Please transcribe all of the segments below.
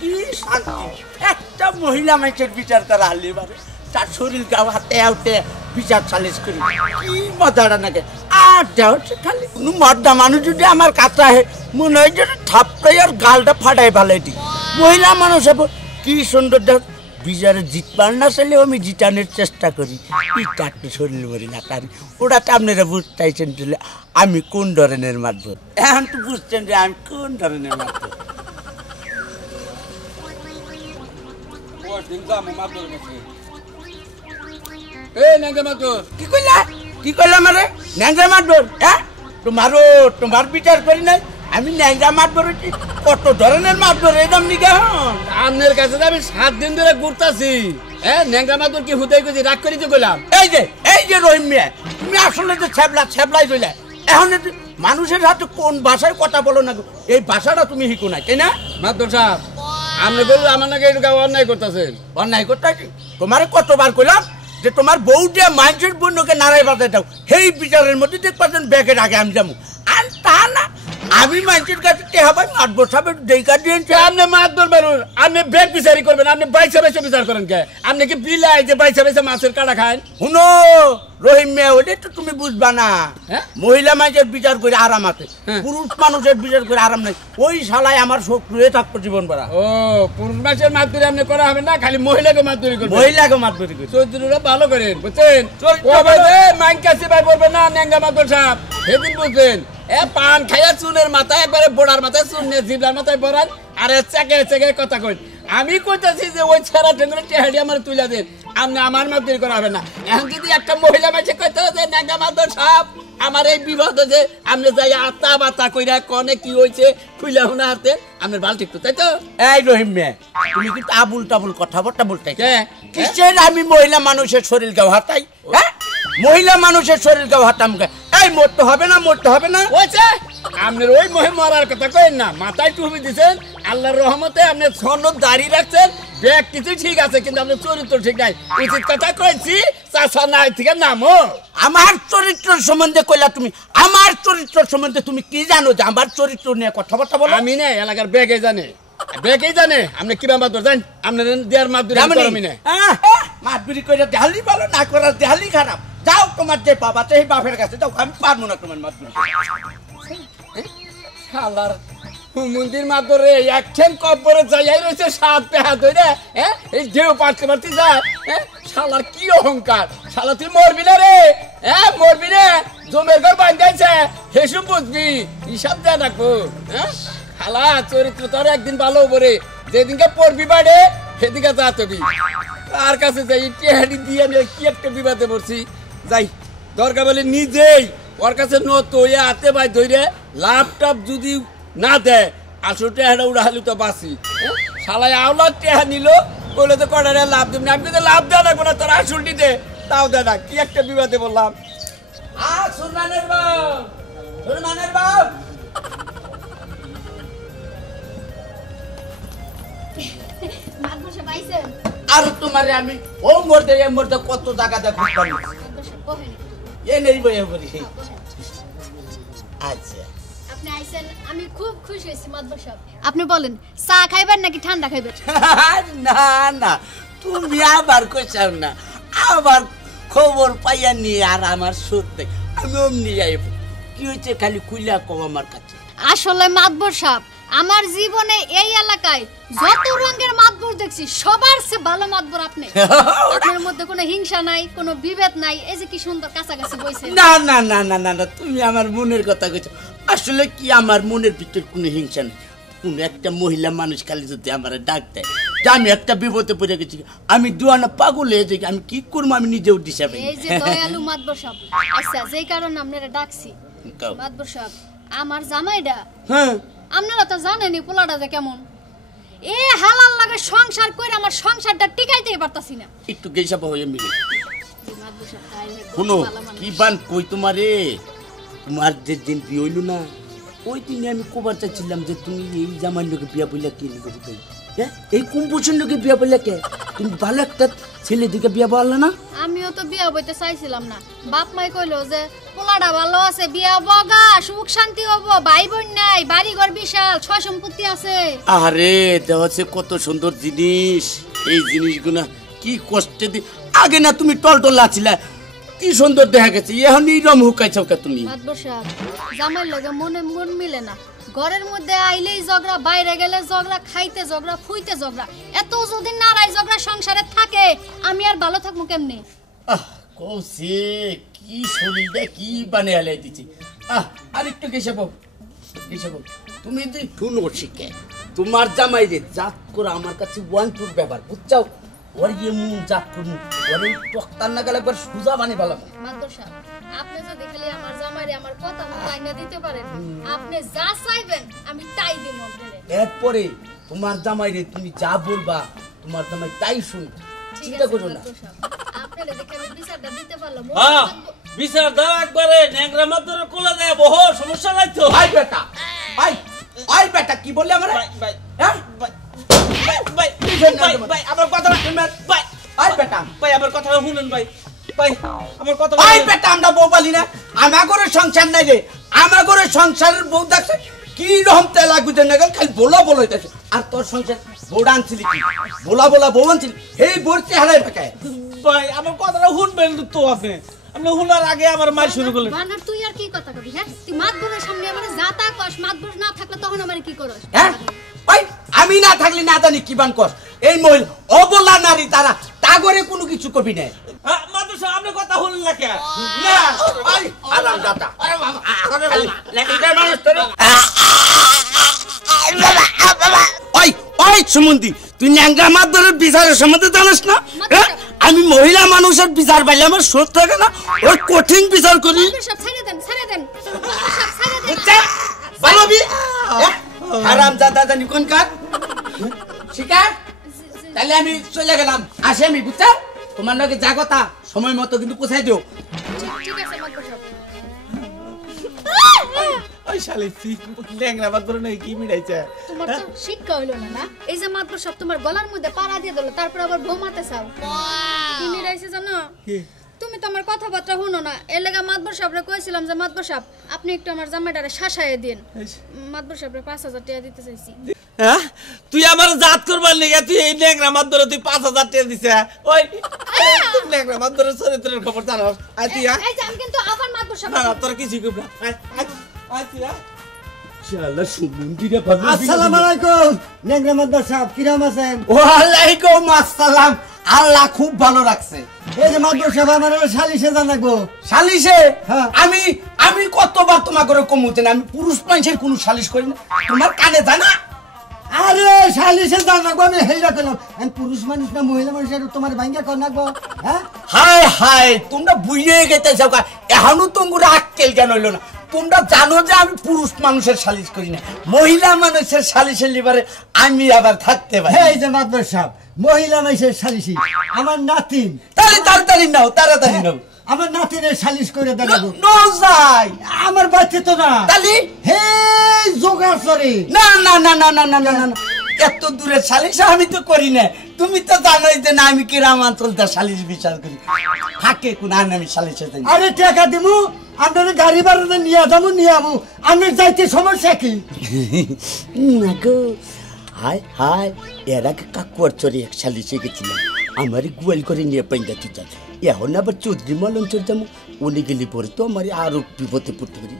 কি শান্তি একটা মহিলা মানুষের বিচার করা আনলে পারে তার শরীর গাও হাতে আউতে বিচার সালিশ করি কি মজাটা নাকি আর দেহ খালি কোনো মর্দা মানুষ যদি আমার কাছে আহে মনে হয় যে থাপড়াই আর গালটা ফাটাই ফেলে দি মহিলা মানুষ কি সুন্দর দেহ বিচারে জিতবার না চাইলেও আমি জিতানোর চেষ্টা করি এটা একটু শরীর ভরি না কারি ওটা তো আপনারা বুঝতেছেন দিলে আমি কোন ধরনের মারব এখন তো বুঝছেন যে আমি কোন ধরনের মারব কি কইলা মারে ন্যাংরা মারবো হ্যাঁ তোমার বিচার করি নাই আমি ন্যাংরা মারবো কত ধরনের মারবো একদম নিকে আপনার কাছে আমি 7 দিন ধরে ঘুরতাছি ন্যাংরা মারবো কি হুদাই কইছি রাগ করি তো কইলাম এই যে রহিম মিয়া তুমি আসলে যে ছ্যাবলাই কইলা এখন মানুষের সাথে কোন ভাষায় কথা বলো না এই ভাষাটা তুমি শিখো না তাই না মাদর সাহেব আপনি বললেন আমার নাকি এটা অন্যায় করতেছেন অন্যায় করতেছি তোমার কতবার কইলাম যে তোমার বউ দিয়ে মানুষের বন্ধুকে নাড়াই বাজাই দাও সেই বিচারের মধ্যে দেখবেন ব্যাগের আগে আমি যাবো আর তা না আমি মানুষের কাছে টেহাবাই মাতবো সাহেব দেখা দিয়েছে আপনি মাতবর বেরুন আপনি ব্যাগ বিচারি করবেন আপনি বাইসা বাইসা বিচার করেন কে আপনি কি বিলাই যে বাইসা বাইসা মাছের কাটা খান শুনো রহিম মিয়া ওটা তো তুমি বুঝবা না মহিলা মানুষের বিচার করে আরাম আছে পুরুষ মানুষের বিচার করে আরাম নাই ওই শালায় আমার শত্রু হয়ে থাকবো জীবন ভরা ও পুরুষ মানুষের মাতবরি আপনি করা হবে না খালি মহিলাকে মাতবরি করবেন মহিলাকে মাতবরি করে চরিত্রটা ভালো করেন বুঝছেন মাইন কাছে ভাই বলবেন না ন্যাংরা মাতবর সাহেব সেদিন বুঝছেন পান খাইয়া চুনের মাথায় একবারে বোড়ার মাথায় চুন নিয়ে জিবলার মাথায় বড়ান আর চেকে চেকে কথা কই আমি কইতাছি যে ওই ছেড়া টেঙ্গুলো টেহাডি আমার তুলে দেন আপনি আমার মাতবরি করা হবে না এখন যদি একটা মহিলা মাঝে কইতে যে ন্যাংরা মাতবর সাহেব আমার এই বিপদ যে আপনি যাই আতা বাতা কইরা কনে কি হইছে খুইলা হুনা হাতে আপনার বাল ঠিক তো তাই তো এই রহিম মিয়া তুমি কিন্তু আবুল টাবুল কথাবার্তা বলতে কিসের আমি মহিলা মানুষের শরীর গাও হাতাই হ্যাঁ মহিলা মানুষের শরীর গাও হাতাম এই মরতে হবে না ওইছে আপনার ওই মহে মরার কথা কইেন না মাথায় টুপি দিছেন আল্লাহর রহমতে আপনি সনদ দাড়ি রাখছেন ব্যাগ কিছু ঠিক আছে কিন্তু আপনার চরিত্র ঠিক নাই উচিত কথা কইছি চাচা নাই থেকে নামো আমার চরিত্র সম্বন্ধে কইলা তুমি আমার চরিত্র সম্বন্ধে তুমি কি জানো যে আমার চরিত্র নিয়ে কথাবার্তা বলো আমি না এলাকার ব্যাগই জানে আপনি কি মাতবর জান আপনার দেয়ার মাতবরি আমি না মাতবরি কইরা দেহালি ভালো না করা দেহালি খারাপ যাও তোমার যে বাবা সেই বাপের কাছে যাও আমি পারবো না তোমার মাতবরি শালার মন্দির মাতরে একখান কবরে যাইয়াই রয়েছে 7 পেহা ধরে এই ঢেউ পারতে যায় শালার কি অহংকার শালা তুই মরবি না রে মরবি না জমের ঘর বাঁধাইছে হেসু বুঝবি হিসাব দেয় রাখবো শালা চরিত্র তোর একদিন ভালো করে যেদিনকে পড়বি বাড়ে সেদিকে যা তবি তার কাছে যাই টেহাডি দিয়ে কি একটা বিবাদে পড়ছি যাই দরকার বলে নিজেই ওর কাছে নত হাতে ভাই ধরে ল্যাপটপ যদি না দেয় আসলে টেহাটা উড়াহালি তো বাসি শালাই আওলার টেহা নিল বলে তো কটারে লাভ দেব না আমি কিন্তু লাভ দেওয়া লাগবো না তোর আসলটি দে তাও দেয় না কি একটা বিবাদে বললাম আর তোমারে আমি ও মরতে কত জায়গা দেখো এ নেই বই আচ্ছা আপনি আইছেন আমি খুব খুশি হইছি মাদবর সাহেব আপনি বলেন চা খাইবেন নাকি ঠান্ডা খাইবেন না তুমি আবার কইছাও না আবার খবর পাইয়া নিয়ে আর আমার সত্যি আমি অমনি যাইব কি হইছে খালি কুইলা কও আমার কাছে আসলে মাদবর সাহেব আমার জীবনে এই এলাকায় যত রঙের মাদবর দেখছি সবার চেয়ে ভালো মাদবর আপনি আপনার মধ্যে কোনো হিংসা নাই কোনো বিভেদ নাই এই যে কি সুন্দর কাছাকাছি বইছেন না তুমি আমার মনের কথা কইছো আসলে কি আমার মনের ভিতর কোনো হিংসা নেই কোন একটা মহিলা মানুষ খালি যদি আমারে ডাক দেয় যে আমি একটা বিপদে পড়ে গেছি আমি দুয়ানা পাগল হয়ে যাই আমি কি করব আমি নিজেও দিশা পাই এই যে দয়ালু মাদবর সাহেব আচ্ছা যেই কারণে আপনারা ডাকছি মাদবর সাহেব আমার জামাইডা আপনারা তো জানেনই পোলাটা যে কেমন এ হালাল লাগে সংসার কইরা আমার সংসারটা টিকাইতেই পারতাছি না একটু গেইসা হয়ে মিলে শুনো কি বান কই তোমারে তোমার যে দিন বিয়ে হইল না ওই দিনে আমি কবার চাচ্ছিলাম যে তুমি এই জামাই লোকে বিয়া বইলা কি লিখে দিতে এই কুম্ভূষণ লোকে বিয়া বইলা কে তুমি ভালো একটা ছেলে দিকে বিয়ে বললে না? আমিও তো বিয়া বইতে চাইছিলাম না, বাপ মাই কইলো যে পোলাটা ভালো আছে, বিয়া বগা সুখ শান্তি হবো, ভাই বোন নাই, বাড়ি ঘর বিশাল, ছয় সম্পত্তি আছে। আরে দেওয়াছে কত সুন্দর জিনিস, এই জিনিসগুলা কি কষ্টে দি আগে না তুমি টলটল আছিলা, কি সুন্দর দেখা গেছে, এখন এইরকম হুকাইছো কে তুমি? মাতবর সাহেব, জামাইয়ের লগে মনে মন মিলে না, ঘরের মধ্যে আইলেই ঝগড়া, বাইরে গেলে ঝগড়া, খাইতে ঝগড়া, ফুইতে ঝগড়া, এত যদি নারাই ঝগড়া সংসারে থাকে আমি আর ভালো থাকবো কেমনে? কৌশি কি শরীরটা কি বানিয়ে হালাই দিচ্ছি। আরেকটু কেসাবো তুমি যে শুনো শিখে তোমার জামাই রে জাত করে আমার কাছে ওয়ান টুর ব্যাপার বুঝছাও, ওর এমন জাত করবো, ওর এই টক্তার না গেলে একবার সোজা বানিয়ে ভালো। মাতবর সাহেব, আপনি যদি খালি আমার জামাইরে আমার কথা মতো আইনা দিতে পারেন, আপনি যা চাইবেন আমি তাই দিব আপনারে। এরপরে তোমার জামাই রে তুমি যা বলবা তোমার জামাই তাই শুনবে, চিন্তা করো না। আপনারে দেখে আমি বিচারটা দিতে পারলাম। বিচার দাও একবারে, ন্যাংরা মাদুর কোলা দেয় বহু সমস্যা নাই তো। ভাই বেটা, ভাই বেটা কি বললি আমার? ভাই হ্যাঁ ভাই আমার কথা ভাই, ভাই বেটা, ভাই আমার কথা শুনুন ভাই, ভাই আমার কথা ভাই বেটা, আমরা বউ পালি না, আমার ঘরে সংসার নাই রে, আমার ঘরে সংসারের বউ দেখছে কি রকম তেলা গুজে না গেল, খালি বলা হইতেছে। আর তোর সংসার বউটা আনছিলি কি, বলা বউ আনছিলি, এই বোর চেহারায় বেকায়। ভাই আমার কথাটা শুনবেন তো আপনি, আপনি শুনার আগে আমার মাই শুরু করলেন। বানর তুই আর কি কথা কবি? হ্যাঁ, তুই মাতবরের সামনে আমারে যাতা কস, মাতবর না থাকলে তখন আমারে কি করস? হ্যাঁ ভাই, আমি না থাকলে না জানি কি বান কর, এই মহিলা অবলা নারী তারা তাগরে কোনো কিছু কবি নাই। মাদুর সাহেব আপনি কথা শুনলেন না কে? না ভাই আরাম দাতা, আরে বাবা, আরে বাবা, লেকিটার মানুষ তোর। ওই সুমন্দি, তুই ন্যাংরা মাদুরের বিচারের সম্বন্ধে জানিস না? আমি মহিলা মানুষের বিচার পাইলে আমার শোধ থাকে না, ওই কঠিন বিচার করি। সব ছেড়ে দেন, ছেড়ে দেন, সব ছেড়ে দেন। বাবাবি আরাম দাদা জানি কোন কাজ শিখা, তাহলে আমি চলে গেলাম, আসি আমি বুঝছা, তোমার নাকি যা কথা সময় মতো কিন্তু পৌঁছাই দিও। ঠিক আছে মাতবর সাহেব। ওই শালি ন্যাংরা মাদুর নাই কি মিলাইছে? তোমার তো শিক্ষা হইলো না, না? এই যে মাতবর সাহেব তোমার গলার মধ্যে পাড়া দিয়ে দিল, তারপর আবার বউ মারতে চাও, কি নিরাইছে জানো? তুমি তো আমার কথাবার্তা শুনো না, এর লেগা মাতবর সাহেবরে কইছিলাম যে মাতবর সাহেব আপনি একটু আমার জামাইটারে শাসায়ে দিন। মাতবর সাহেবরে 5000 টাকা দিতে চাইছি। হ্যাঁ তুই আমার জাত করবার নিগে তুই এই ন্যাংরা মাদুরে তুই 5000 টাকা দিছে? ওই তুই ন্যাংরা মাদুরের চরিত্রের খবর জানাস? আই তুই এই যে আমি কিন্তু আবার মাতবর সাহেব না তোর কিছু কইব না, আই তুই শালা সুমন্দি রে বাবা। আসসালামু আলাইকুম ন্যাংরা মাদবর সাহেব, কিরাম আছেন? ওয়ালাইকুম আসসালাম, আল্লাহ খুব ভালো রাখছে। এই যে মাদবর সাহেব আমার সালিশে জানাবো। সালিশে? হ্যাঁ। আমি কতবার তোমার করে কমুতেন, আমি পুরুষ মানুষের কোনো সালিশ করি না, তোমার কানে জানা? আরে সালিশে জানাবো আমি হেইরা কইলাম, আমি পুরুষ মানুষ না মহিলা মানুষ, আর তোমার ভাঙ্গা কর নাকবো? হ্যাঁ হায় হায়, তোমরা বুঝিয়ে গেতেছ, এখনো তোমরা আক্কেল জ্ঞান হইলো না। তোমরা জানো যে আমি পুরুষ মানুষের সালিশ করি না, মহিলা মানুষের সালিশের লিবারে আমি আবার থাকতে পারি। এই যে মাদবর সাহেব মহিলা মানুষের সালিশি আমার নাতিন, তাহলে তাড়াতাড়ি নাও, তাড়াতাড়ি নাও। আমার নাতিনের সালিশ করে দেখাবো। যাই আমার বাচ্চা তো না, তাহলে হে জোগাড় সরি। না না না না না না না না না, এত দূরের সালিশ আমি তো করি না, তুমি তো জানোই যে না আমি কিরাম অঞ্চলটা সালিশ বিচার করি, থাকে কোন আমি সালিশে যাই। আরে টাকা দিমু, আপনার গাড়ি ভাড়াতে নিয়ে যাবো, নিয়ে যাবো, আপনার যাইতে সমস্যা কি? না গো, হায় হায়, এর আগে কাকুয়ার চরে এক সালিশে গেছিলাম, আমারই গোয়াল করে নিয়ে পাইন্দা তুই চান, এখন আবার চৌধুরী মলঞ্চর যাবো, উনি গেলি পরে তো আমার আরো বিপদে পড়তে পারি।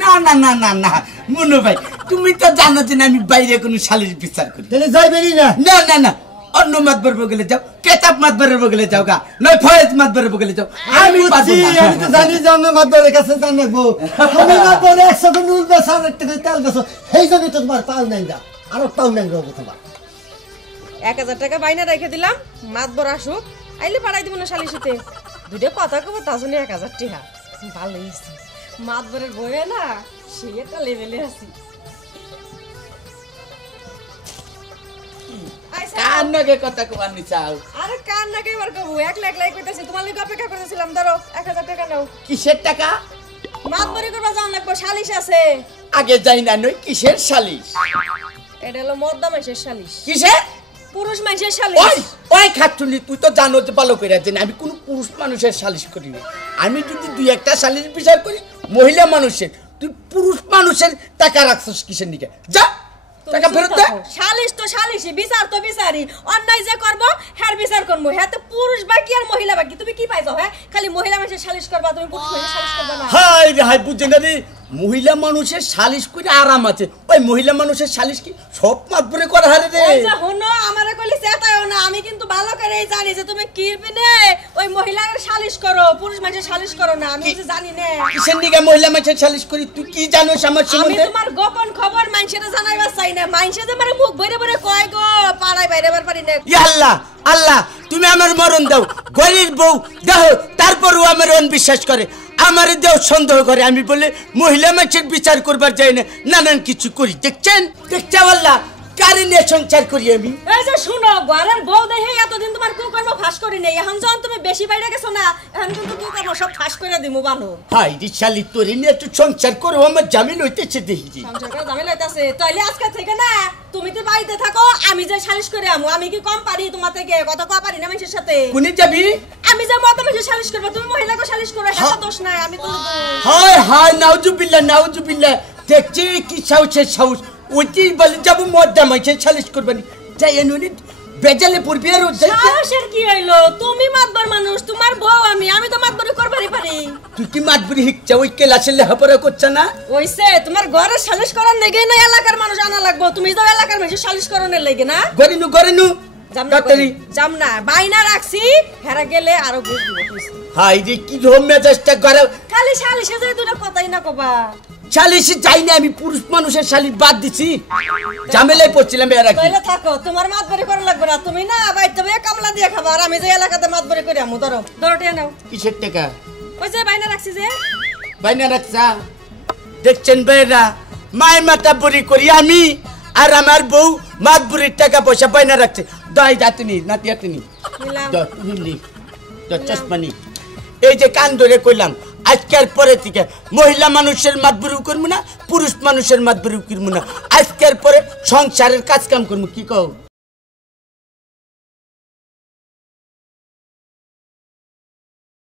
না না না না না মনু ভাই, তুমি তো জানো যে আমি বাইরে কোনো সালিশ বিচার করি। তাহলে যাইবেনই না? না না না, অন্য মাতবর বগলে যাও, কেতাব মাতবরের বগলে যাও গা, নয় ফয়েজ মাতবরের বগলে যাও, আমি পারবো না। আমি তো জানি যে আমি মাদবরের কাছে জানাবো, আমি মাদবরে 100 নুন বেচা, 1 টাকা তেল বেচো, সেই জন্য তো তোমার পাও নাই না, আরো পাও নাই রবো তোমার। 1000 টাকা বাইনা রেখে দিলাম, মাতবর আসুক, আইলে পাঠাই দিব না সালিশিতে, দুটো কথা কব তার জন্য 1000 টাকা। ভালো হয়েছে, মাতবরের বইয়ে না সেই একটা লেভেলে আছি। কার নাকে কথা কবার নি চাও? আরে কার নাকি এবার কব, একলাই কইতাছি, তোমার লাগি অপেক্ষা করতেছিলাম, ধরো 1000 টাকা নাও। কিসের টাকা? মাতবরি করবা যাওয়ান লাগবো, সালিশ আছে। আগে যাই না, নই কিসের সালিশ? এটা হলো মদ্দা মাইশের সালিশ। কিসের? পুরুষ মানুষের সালিশ ওই ওই খাচ্ছুনি তুই তো জানো যে ভালো করে যে আমি কোনো পুরুষ মানুষের সালিশ করি না। আমি যদি দুই একটা সালিশ বিচার করি মহিলা মানুষের, তুই পুরুষ মানুষের টাকা রাখছিস কিসের নিকে? যা টাকা ফেরত দে। সালিশ তো সালিশই, বিচার তো বিচারি। অন্যায় যে করবো হ্যাঁ বিচার করবো। হ্যাঁ তো পুরুষ বাকি আর মহিলা বাকি, তুমি কি পাইছো? হ্যাঁ খালি মহিলা মানুষের সালিশ করবা, তুমি পুরুষ মানুষের সালিশ করবা না? হাই রে হাই, বুঝছে না রে, মহিলা মানুষের সালিশ করে আরাম আছে, ওই মহিলা মানুষের সালিশ কি সব মাতবরে করা হারে রে? এই যে হনো আমারে কইলি চেতায়ও না, আমি কিন্তু ভালো করেই জানি যে তুমি কি বিনে ওই মহিলার সালিশ করো, পুরুষ মানুষের সালিশ করো না। আমি যে জানি না কিসের নিকে মহিলা মানুষের সালিশ করি, তুই কি জানোস আমার আমি সম্বন্ধে? তোমার গোপন খবর মানুষের জানাইবা চাই না। মানুষে যে মানে মুখ ভরে ভরে কয় গো পাড়ায় বাইরেবার পারি না। ইয়া আল্লাহ আল্লাহ, তুমি আমার মরণ দাও, গরিব বউ দাও, তারপরও আমার অনবিশ্বাস করে, আমার দেও সন্দেহ করে, আমি বলে মহিলা মানুষের বিচার করবার যাই না, নানান কিছু করি। দেখছেন দেখছেন আল্লাহ, কারে নিয়ে সংসার করি আমি? এই যে শুনো, ঘরের বউ দেখে এতদিন তোমার কুকর্ম ফাঁস করি নাই, এখন যখন তুমি বেশি বাইরে গেছো না, এখন কিন্তু কুকর্ম সব ফাঁস করে দিমু বানো। হাই রে শালি, তোরে নিয়ে একটু সংসার করো, আমার জামিন হইতেছে দেখি। সংসার করে দামি লইতাছে, তাইলে আজকে থেকে না তুমি তো বাড়িতে থাকো, আমি যে সালিশ করে আমু। আমি কি কম পারি তোমার থেকে? কত কম পারি না মানুষের সাথে? কোনে যাবি? আমি যে মত মানুষের সালিশ করবো, তুমি মহিলাকে সালিশ করো, এটা দোষ নাই। আমি তো হায় হায়, নাউজুবিল্লাহ নাউজুবিল্লাহ, দেখছি কি সাহসের সাহস, ওইটি বলে যাবো মদ্দা মাইছে সালিশ করবানি, যাই এনুনি বেজালে পড়বি আর সাহসের কি হইলো? তুমি মাতবার মানুষ, তোমার বউ আমি, আমি তো মাতবারি করবারই পারি। তুই কি মাতবুরি হিকছা ওই ক্লাসে লেখাপড়া করছ না? ওইসে তোমার ঘরে সালিশ করার লেগে না এলাকার মানুষ আনা লাগবো, তুমি তো এলাকার মানুষ সালিশ করানোর লেগে না? গরিনু গরিনু যাম না বাইনা রাখছি, হেরা গেলে আরো বুঝ দিব। হাই রে, কি রকম মেজাজটা গরম, খালি সালিশে যাই দুটো কথাই না কবা। সালিশে যাই না, আমি পুরুষ মানুষের সালিশ বাদ দিছি, ঝামেলায় পড়ছিলাম এর আগে। তাইলে থাকো, তোমার মাতবারি করা লাগবে না, তুমি না বাইতে বে কামলা দিয়ে খাবা, আর আমি যে এলাকাতে মাতবারি করে আমু। ধরো ধরো টিয়া নাও। কিসের টাকা? ওই যে বাইনা রাখছি যে। বাইনা রাখছা? দেখছেন বেরা, মায় মাথা বুড়ি করি আমি, আর আমার বউ মাতবুরির টাকা পয়সা বাইনা রাখছে। দাই দাতনি নাতি আতনি নিলাম। চশমানি, এই যে কান ধরে কইলাম, আজকের পরে থেকে মহিলা মানুষের মাতবুরি করবো না, পুরুষ মানুষের মাতবুরি করবো না, আজকের পরে সংসারের কাজ কাম করবো। কি কও?